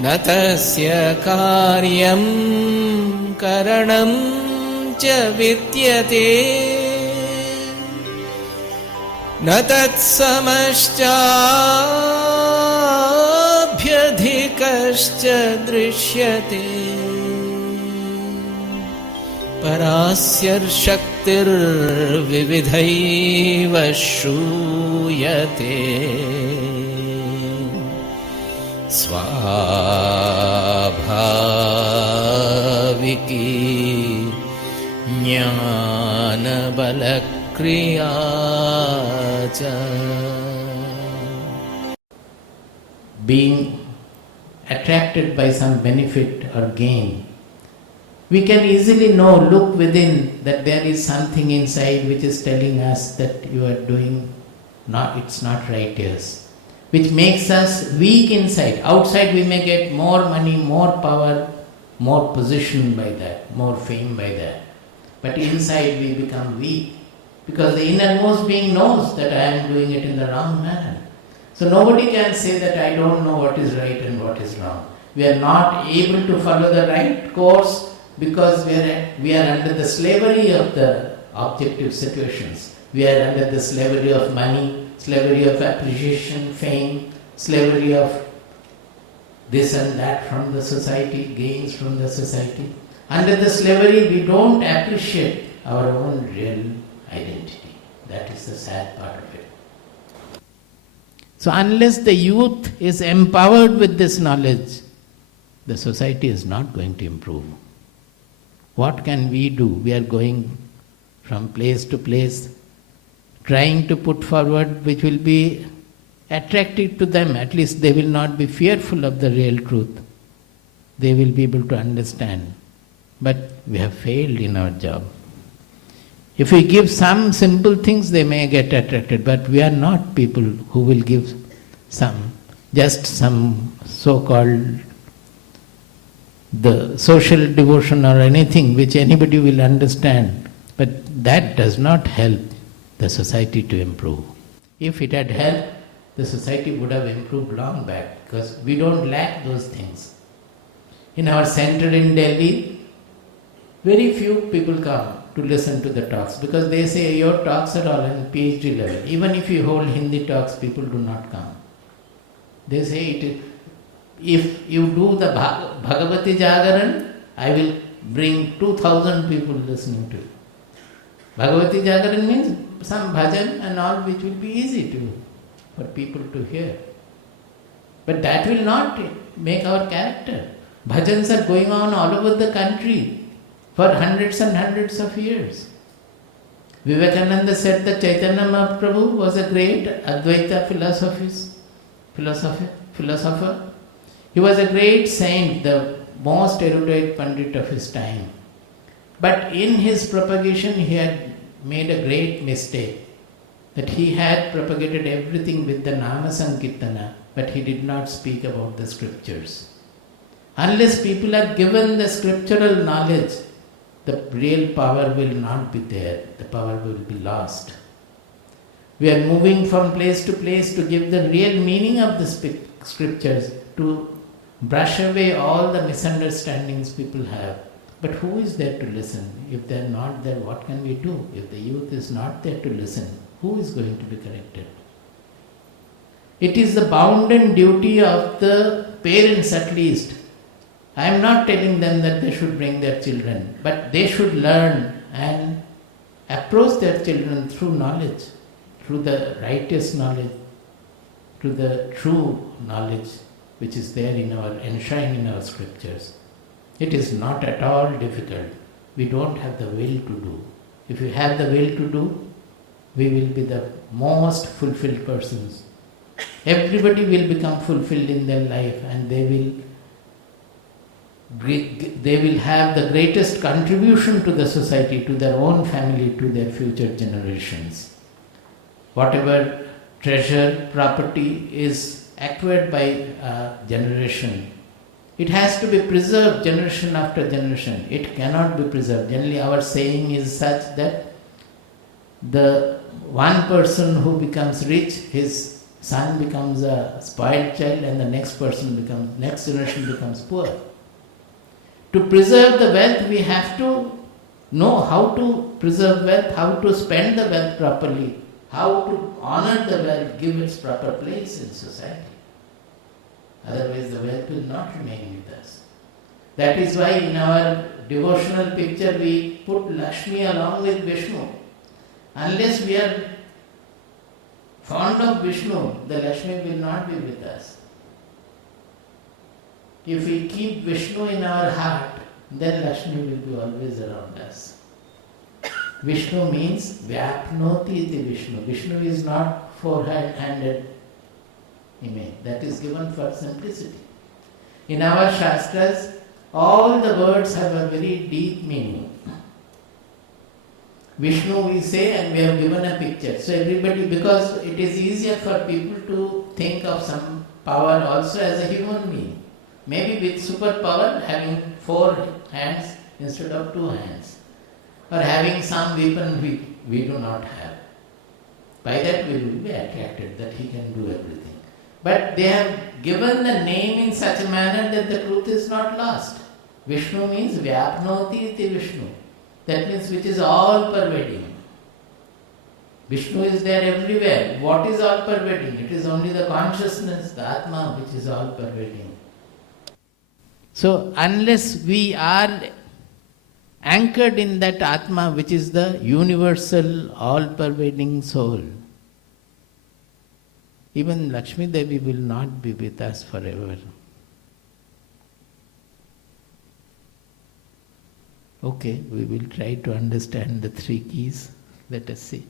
न तस्य कार्यं करणं च विद्यते न तत्समश्चाभ्यधिकश्च दृश्यते परास्य शक्तिर्विविधैव श्रूयते स्वाभाविकी ज्ञानबलक्रिया च. Being attracted by some benefit or gain, we can easily know, look within, that there is something inside which is telling us that you are doing it's not righteous, which makes us weak inside. Outside we may get more money, more power, more position by that, more fame by that. But inside we become weak because the innermost being knows that I am doing it in the wrong manner. So nobody can say that I don't know what is right and what is wrong. We are not able to follow the right course because we are under the slavery of the objective situations. We are under the slavery of money, slavery of appreciation, fame, slavery of this and that from the society, gains from the society. Under the slavery, we don't appreciate our own real identity. That is the sad part of it. So unless the youth is empowered with this knowledge, the society is not going to improve. What can we do? We are going from place to place, trying to put forward which will be attractive to them. At least they will not be fearful of the real truth. They will be able to understand. But we have failed in our job. If we give some simple things, they may get attracted, but we are not people who will give just some so-called the social devotion or anything which anybody will understand. But that does not help the society to improve. If it had helped, the society would have improved long back, because we don't lack those things. In our center in Delhi, very few people come to listen to the talks, because they say your talks are all on PhD level. Even if you hold Hindi talks, people do not come. They say, if you do the Bhagavati Jagaran, I will bring 2,000 people listening to it. Bhagavati Jagaran means some bhajan and all, which will be easy for people to hear. But that will not make our character. Bhajans are going on all over the country for hundreds and hundreds of years. Vivekananda said that Chaitanya Mahaprabhu was a great Advaita philosopher. He was a great saint, the most erudite pandit of his time. But in his propagation he had made a great mistake, that he had propagated everything with the Nama Sankirtana, but he did not speak about the scriptures. Unless people are given the scriptural knowledge, the real power will not be there. The power will be lost. We are moving from place to place to give the real meaning of the scriptures, to brush away all the misunderstandings people have. But who is there to listen? If they are not there, what can we do? If the youth is not there to listen, who is going to be corrected? It is the bounden duty of the parents at least. I am not telling them that they should bring their children, but they should learn and approach their children through knowledge, through the righteous knowledge, through the true knowledge which is there enshrined in our scriptures. It is not at all difficult. We don't have the will to do. If we have the will to do, we will be the most fulfilled persons. Everybody will become fulfilled in their life, and they will have the greatest contribution to the society, to their own family, to their future generations. Whatever treasure, property is acquired by a generation, it has to be preserved generation after generation. It cannot be preserved. Generally our saying is such that the one person who becomes rich, his son becomes a spoiled child and the next generation becomes poor. To preserve the wealth, we have to know how to preserve wealth, how to spend the wealth properly, how to honor the wealth, give its proper place in society. Otherwise the wealth will not remain with us. That is why in our devotional picture we put Lakshmi along with Vishnu. Unless we are fond of Vishnu, the Lakshmi will not be with us. If we keep Vishnu in our heart, then Lakshmi will be always around us. Vishnu means Vyapnoti iti Vishnu. Vishnu is not four-handed image. That is given for simplicity. In our Shastras, all the words have a very deep meaning. Vishnu we say and we have given a picture. So everybody, because it is easier for people to think of some power also as a human being. Maybe with superpower, having 4 hands instead of 2 hands. Or having some weapon we do not have. By that we will be attracted that he can do everything. But they have given the name in such a manner that the truth is not lost. Vishnu means Vyapnoti iti Vishnu. That means which is all pervading. Vishnu is there everywhere. What is all pervading? It is only the consciousness, the Atma, which is all pervading. So unless we are anchored in that Atma, which is the universal, all-pervading soul, even Lakshmi Devi will not be with us forever. Okay, we will try to understand the 3 keys. Let us see.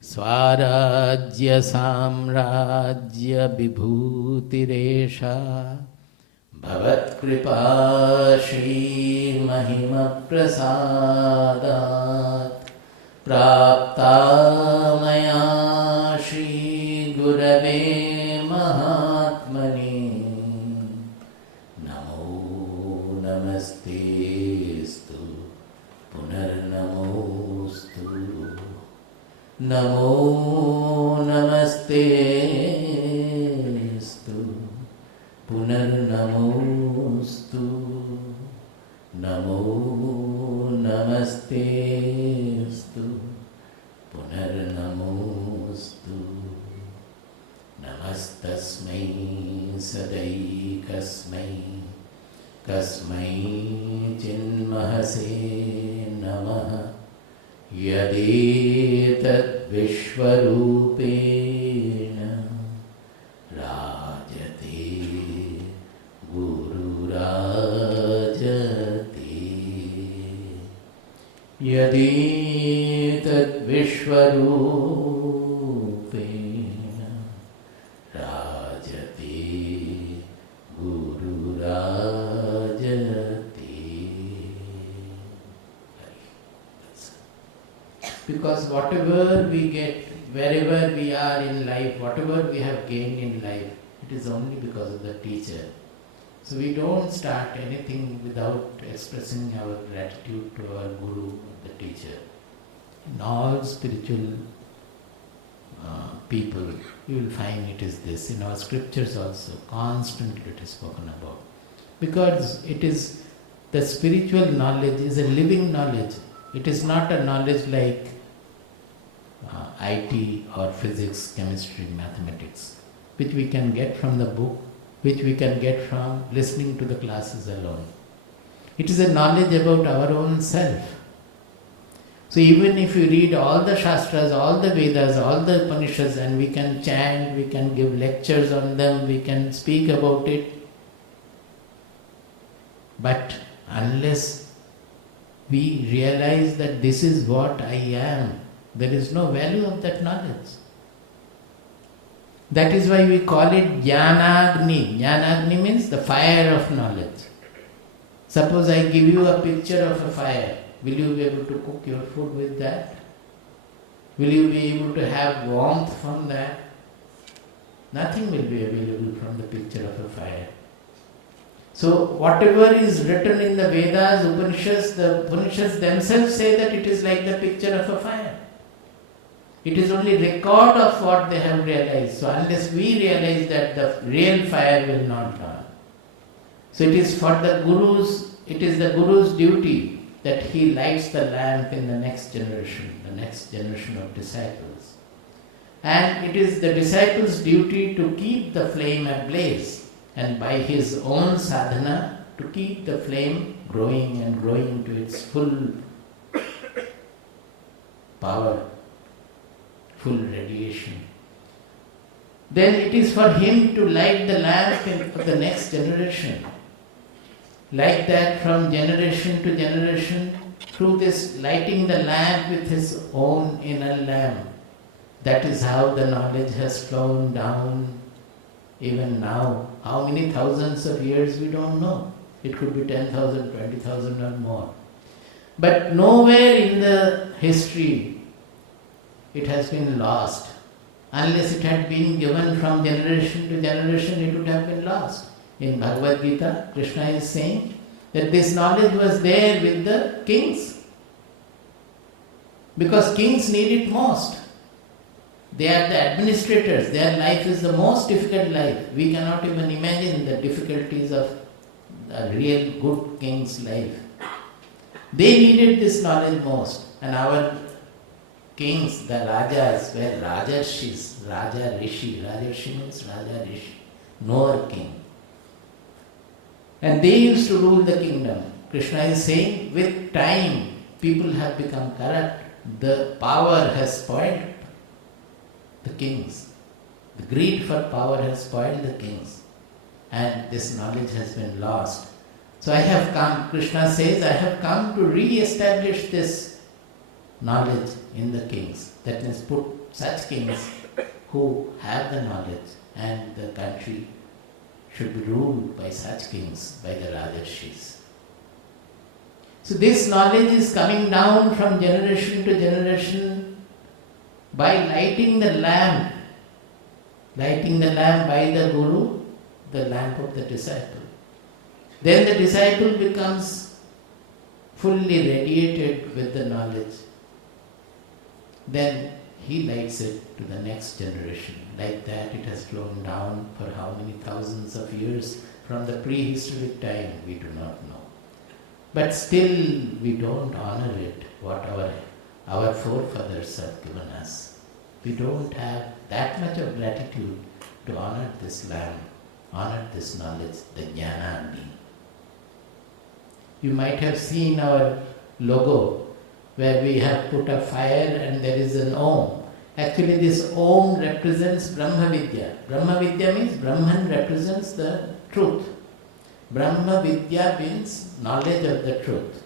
Swarajya Samrajya Vibhutiresha Bhavat Kripa Shri Mahima Prasadat Prapta Maya Shri Gurave Mahatmani Namo Namastestu Punarnamostu Namo Namastestu Punarnamostu Namo Namastestu Punarnamostu Namastasmai Sadaikasmai Kasmai Chinmahase Namaha Yadetat Vishwarupena Rajate Guru Rajate Yadetat Vishwarupena Rajate Guru Rajate. Because whatever we get, wherever we are in life, whatever we have gained in life, it is only because of the teacher. So we don't start anything without expressing our gratitude to our Guru, the teacher. In all spiritual people, you will find it is this. In our scriptures also, constantly it is spoken about. Because it is, the spiritual knowledge is a living knowledge. It is not a knowledge like IT or physics, chemistry, mathematics, which we can get from the book, which we can get from listening to the classes alone. It is a knowledge about our own self. So even if you read all the Shastras, all the Vedas, all the Upanishads, and we can chant, we can give lectures on them, we can speak about it, but unless we realize that this is what I am, there is no value of that knowledge. That is why we call it Jnanagni. Jnanagni means the fire of knowledge. Suppose I give you a picture of a fire. Will you be able to cook your food with that? Will you be able to have warmth from that? Nothing will be available from the picture of a fire. So whatever is written in the Vedas, Upanishads, the Upanishads themselves say that it is like the picture of a fire. It is only record of what they have realized. So unless we realize that, the real fire will not dawn. So it is the Guru's duty that he lights the lamp in the next generation of disciples. And it is the disciples' duty to keep the flame ablaze, and by his own sadhana to keep the flame growing and growing to its full power, full radiation. Then it is for him to light the lamp for the next generation. Like that, from generation to generation, through this lighting the lamp with his own inner lamp. That is how the knowledge has flown down even now. How many thousands of years we don't know. It could be 10,000, 20,000 or more. But nowhere in the history it has been lost. Unless it had been given from generation to generation, it would have been lost. In Bhagavad Gita, Krishna is saying that this knowledge was there with the kings. Because kings need it most. They are the administrators. Their life is the most difficult life. We cannot even imagine the difficulties of a real good king's life. They needed this knowledge most. And our kings, the rajas, were rajarshis, Raja Rishi. Rajarshi means Raja Rishi, knower king. And they used to rule the kingdom. Krishna is saying, with time, people have become corrupt. The power has spoiled the kings. The greed for power has spoiled the kings. And this knowledge has been lost. So I have come, Krishna says, I have come to re-establish this knowledge in the kings. That means put such kings who have the knowledge, and the country should be ruled by such kings, by the Rajarshis. So this knowledge is coming down from generation to generation by lighting the lamp by the Guru, the lamp of the disciple. Then the disciple becomes fully radiated with the knowledge. Then he lights it to the next generation. Like that it has flown down for how many thousands of years from the prehistoric time, we do not know. But still we don't honor it, what our forefathers have given us. We don't have that much of gratitude to honor this lamp, honor this knowledge, the Jnana being. You might have seen our logo where we have put a fire and there is an Om. Actually this Om represents Brahma Vidya. Brahma Vidya means Brahman represents the truth. Brahma Vidya means knowledge of the truth.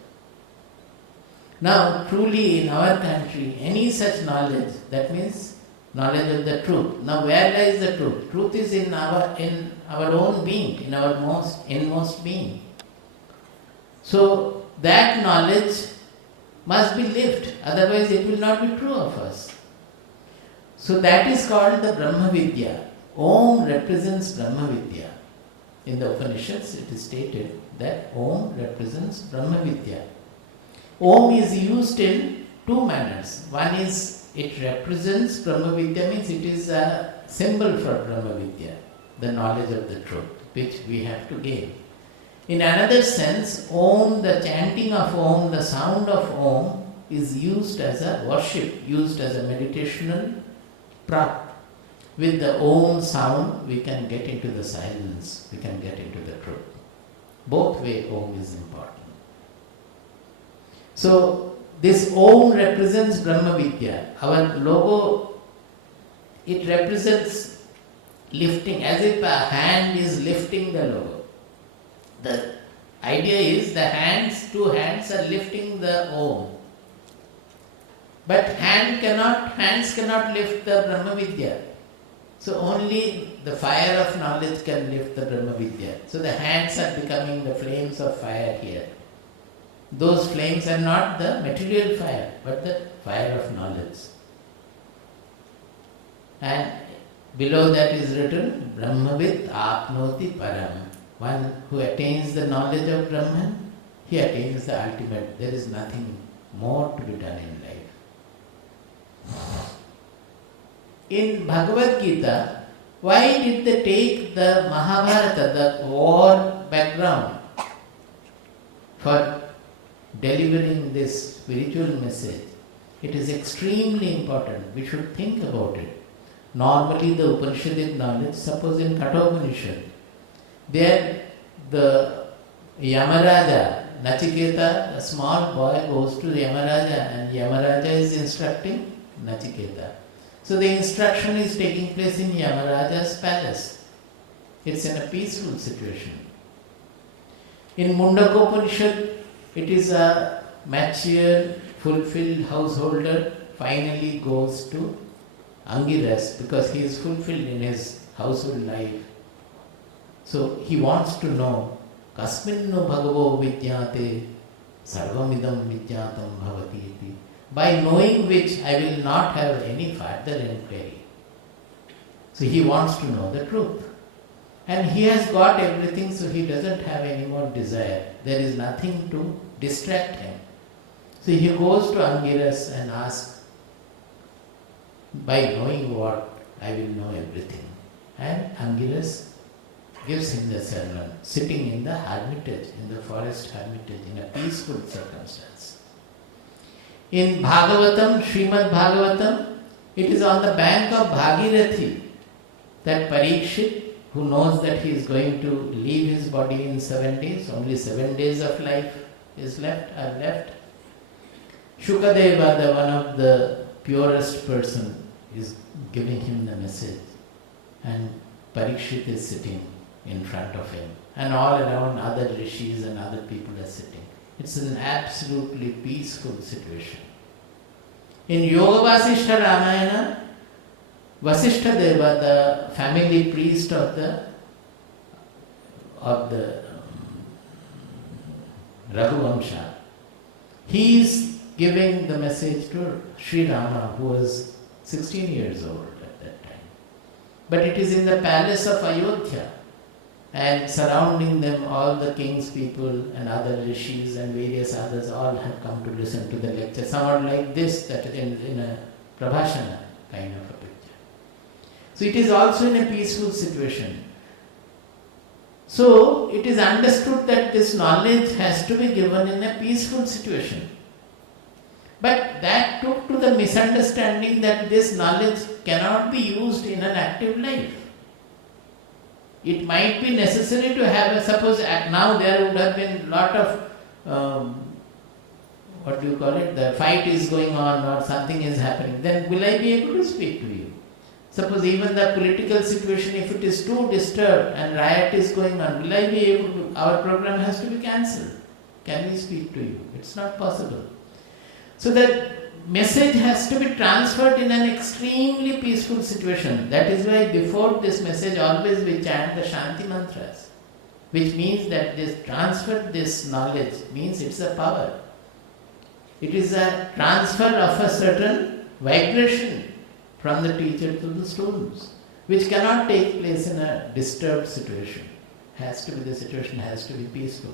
Now truly in our country, any such knowledge, that means knowledge of the truth. Now where lies the truth? Truth is in our own being, in our inmost being. So that knowledge must be lived, otherwise it will not be true of us. So that is called the Brahma Vidya. Om represents Brahma Vidya. In the Upanishads it is stated that Om represents Brahma Vidya. Om is used in two manners. One is it represents Brahma Vidya, means it is a symbol for Brahma Vidya, the knowledge of the truth, which we have to gain. In another sense, Om, the chanting of Om, the sound of Om is used as a worship, used as a meditational prop. With the Om sound, we can get into the silence, we can get into the truth. Both way Om is important. So, this Om represents Brahma Vidya. Our logo, it represents lifting, as if a hand is lifting the logo. The idea is two hands are lifting the Om. But hands cannot lift the Brahma Vidya. So only the fire of knowledge can lift the Brahma Vidya. So the hands are becoming the flames of fire here. Those flames are not the material fire, but the fire of knowledge. And below that is written, Brahmavid apnoti param. One who attains the knowledge of Brahman, he attains the ultimate. There is nothing more to be done in life. In Bhagavad Gita, why did they take the Mahabharata, the war background, for delivering this spiritual message? It is extremely important. We should think about it. Normally the Upanishadic knowledge, suppose in Kathopanishad, there the Yamaraja, Nachiketa, a small boy goes to Yamaraja and Yamaraja is instructing Nachiketa. So the instruction is taking place in Yamaraja's palace. It's in a peaceful situation. In Mundakopanishad, it is a mature, fulfilled householder finally goes to Angiras because he is fulfilled in his household life. So he wants to know, Kasminnu Bhagavo Vidyate Sarvamidam Vidyatam Bhavati iti. By knowing which I will not have any further inquiry. So he wants to know the truth. And he has got everything, so he doesn't have any more desire. There is nothing to distract him. So he goes to Angiras and asks, by knowing what, I will know everything. And Angiras gives him the sermon, sitting in the hermitage, in the forest hermitage, in a peaceful circumstance. In Bhagavatam, Srimad Bhagavatam, it is on the bank of Bhagirathi that Parikshit, who knows that he is going to leave his body in 7 days, only 7 days of life are left. Shukadeva, the one of the purest person, is giving him the message. And Parikshit is sitting in front of him. And all around other rishis and other people are sitting. It's an absolutely peaceful situation. In Yoga Vasishtha Ramayana, Vasishtha Deva, the family priest of the Raghuvamsha, he is giving the message to Sri Rama, who was 16 years old at that time. But it is in the palace of Ayodhya, and surrounding them all the king's people and other rishis and various others all have come to listen to the lecture. Somewhat like this, that in a Prabhashana kind of a picture. So it is also in a peaceful situation. So it is understood that this knowledge has to be given in a peaceful situation. But that took to the misunderstanding that this knowledge cannot be used in an active life. It might be necessary to have, suppose now there would have been a lot of, the fight is going on or something is happening, then will I be able to speak to you? Suppose even the political situation, if it is too disturbed and riot is going on, will I be able to, our program has to be cancelled. Can we speak to you? It's not possible. So that message has to be transferred in an extremely peaceful situation. That is why before this message always we chant the Shanti mantras, which means that this transfer, this knowledge, means it's a power. It is a transfer of a certain vibration from the teacher to the students, which cannot take place in a disturbed situation. The situation has to be peaceful.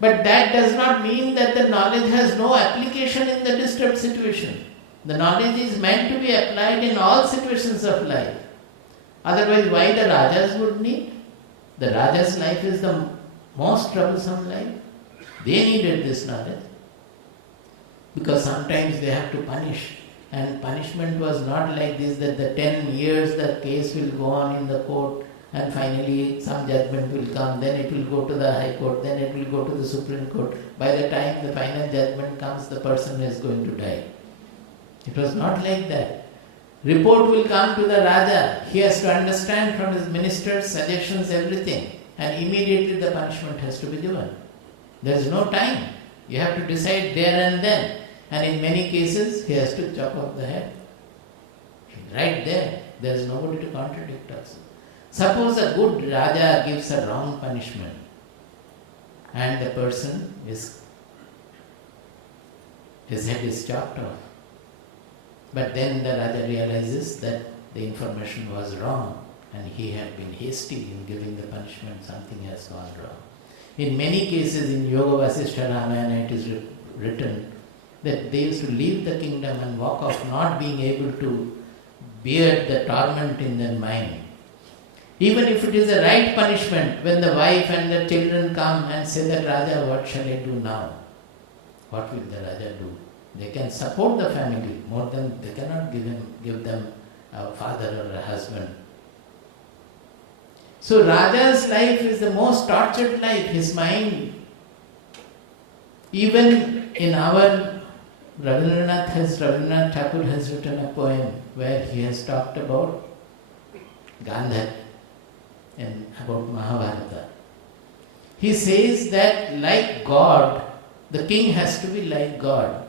But that does not mean that the knowledge has no application in the disturbed situation. The knowledge is meant to be applied in all situations of life. Otherwise, why the Rajas would need? The Raja's life is the most troublesome life. They needed this knowledge. Because sometimes they have to punish. And punishment was not like this, that the 10 years the case will go on in the court and finally some judgment will come, then it will go to the High Court, then it will go to the Supreme Court. By the time the final judgment comes, the person is going to die. It was not like that. Report will come to the Raja. He has to understand from his ministers, suggestions, everything. And immediately the punishment has to be given. There is no time. You have to decide there and then. And in many cases, he has to chop off the head. Right there. There is nobody to contradict us. Suppose a good Raja gives a wrong punishment and the person his head is chopped off. But then the Raja realizes that the information was wrong and he had been hasty in giving the punishment, something has gone wrong. In many cases in Yoga Vasishtha Ramayana it is written that they used to leave the kingdom and walk off, not being able to bear the torment in their mind. Even if it is a right punishment, when the wife and the children come and say that Raja, what shall I do now? What will the Raja do? They can support the family more than they cannot give them a father or a husband. So Raja's life is the most tortured life. His mind, even in our Rabindranath Tagore has written a poem where he has talked about Gandhar and about Mahabharata. He says that like God, the king has to be like God.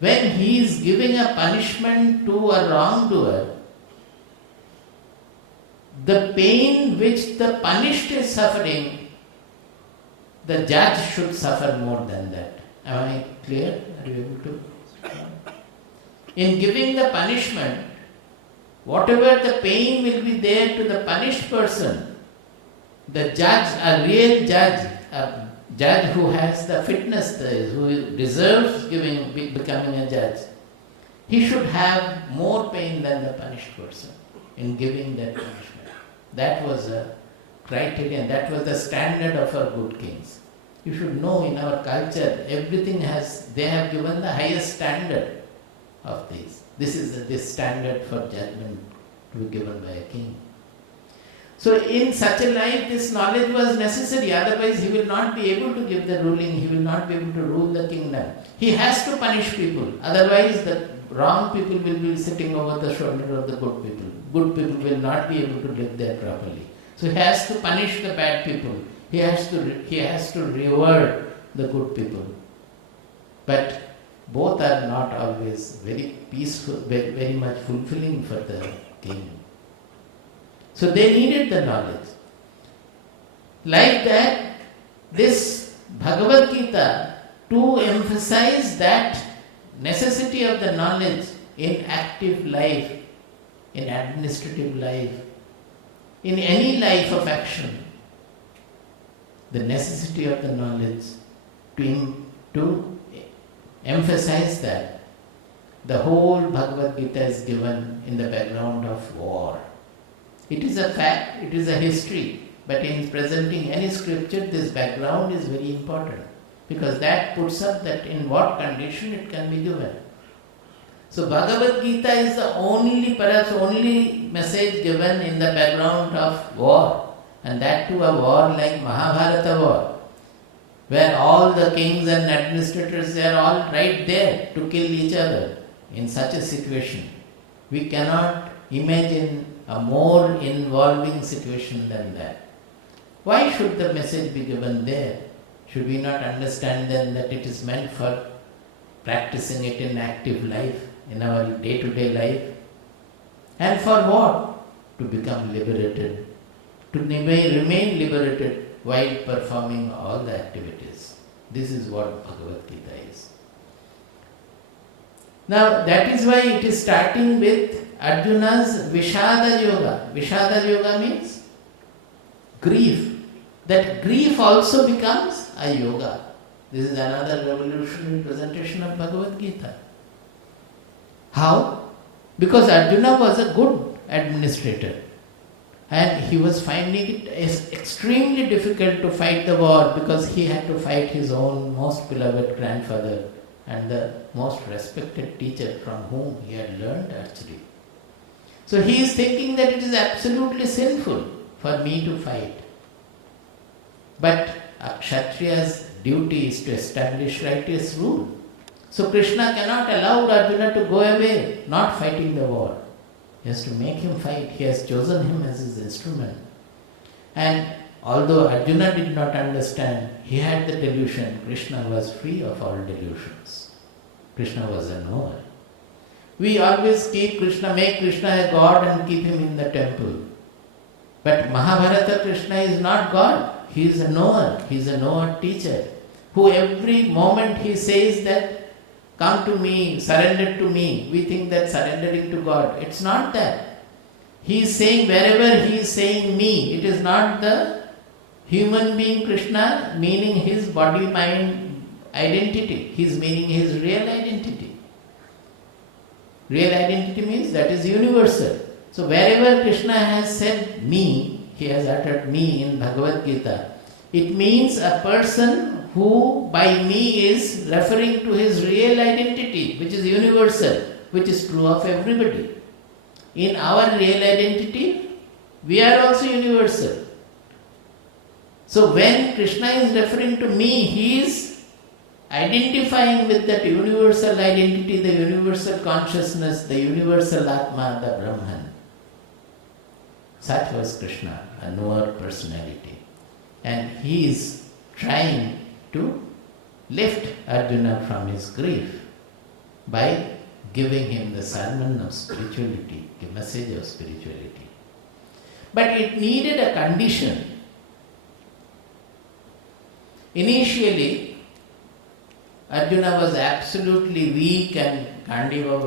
When he is giving a punishment to a wrongdoer, the pain which the punished is suffering, the judge should suffer more than that. Am I clear? Are you able to? In giving the punishment, whatever the pain will be there to the punished person, the judge, a real judge, a judge who has the fitness, who deserves becoming a judge, he should have more pain than the punished person in giving that punishment. That was a criterion, that was the standard of our good kings. You should know in our culture, they have given the highest standard of this. This is this standard for judgment to be given by a king. So in such a life, this knowledge was necessary, otherwise he will not be able to give the ruling, he will not be able to rule the kingdom. He has to punish people, otherwise the wrong people will be sitting over the shoulder of the good people. Good people will not be able to live there properly. So he has to punish the bad people. He has to reward the good people. But both are not always very peaceful, very much fulfilling for the king. So they needed the knowledge. Like that, this Bhagavad Gita, to emphasize that necessity of the knowledge in active life, in administrative life, in any life of action, the necessity of the knowledge, to emphasize that, the whole Bhagavad Gita is given in the background of war. It is a fact, it is a history, but in presenting any scripture, this background is very important, because that puts up that in what condition it can be given. So Bhagavad Gita is the perhaps only message given in the background of war, and that too a war like Mahabharata war, where all the kings and administrators, they are all right there to kill each other. In such a situation, we cannot imagine a more involving situation than that. Why should the message be given there? Should we not understand then that it is meant for practicing it in active life, in our day-to-day life? And for what? To become liberated, to remain liberated while performing all the activities. This is what Bhagavad Gita is. Now that is why it is starting with Arjuna's Vishada Yoga. Vishada Yoga means grief. That grief also becomes a yoga. This is another revolutionary presentation of Bhagavad Gita. How? Because Arjuna was a good administrator, and he was finding it extremely difficult to fight the war, because he had to fight his own most beloved grandfather and the most respected teacher from whom he had learned archery. So he is thinking that it is absolutely sinful for me to fight. But a Kshatriya's duty is to establish righteous rule. So Krishna cannot allow Arjuna to go away not fighting the war. He has to make him fight. He has chosen him as his instrument. And although Arjuna did not understand, he had the delusion. Krishna was free of all delusions. Krishna was a knower. We always make Krishna a god and keep him in the temple. But Mahabharata Krishna is not God. He is a knower. He is a knower teacher, who every moment he says that, come to me, surrender to me. We think that surrendering to God. It's not that. He is saying, wherever he is saying me, it is not the human being Krishna meaning his body-mind identity. He is meaning his real identity. Real identity means that is universal. So wherever Krishna has said me, he has uttered me in Bhagavad Gita, it means a person who by me is referring to his real identity, which is universal, which is true of everybody. In our real identity, we are also universal. So when Krishna is referring to me, he is identifying with that universal identity, the universal consciousness, the universal Atma, the Brahman. Such was Krishna, a knower personality. And he is trying to lift Arjuna from his grief by giving him the sermon of spirituality, the message of spirituality. But it needed a condition. Initially, Arjuna was absolutely weak and Gandiva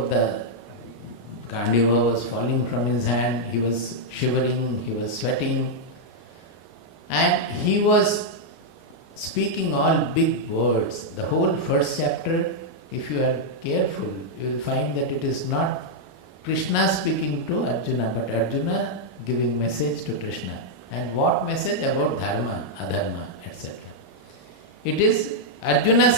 was falling from his hand, he was shivering, he was sweating, and he was speaking all big words. The whole first chapter, if you are careful, you will find that it is not Krishna speaking to Arjuna, but Arjuna giving message to Krishna. And what message? About dharma, adharma, etc. It is Arjuna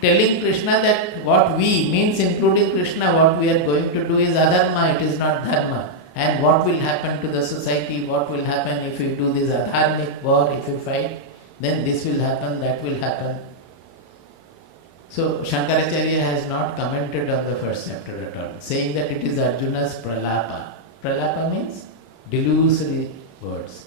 telling Krishna that what we, means including Krishna, what we are going to do is adharma, it is not dharma. And what will happen to the society, what will happen if you do this adharmic war, if you fight, then this will happen, that will happen. So Shankaracharya has not commented on the first chapter at all, saying that it is Arjuna's pralapa. Pralapa means delusory words.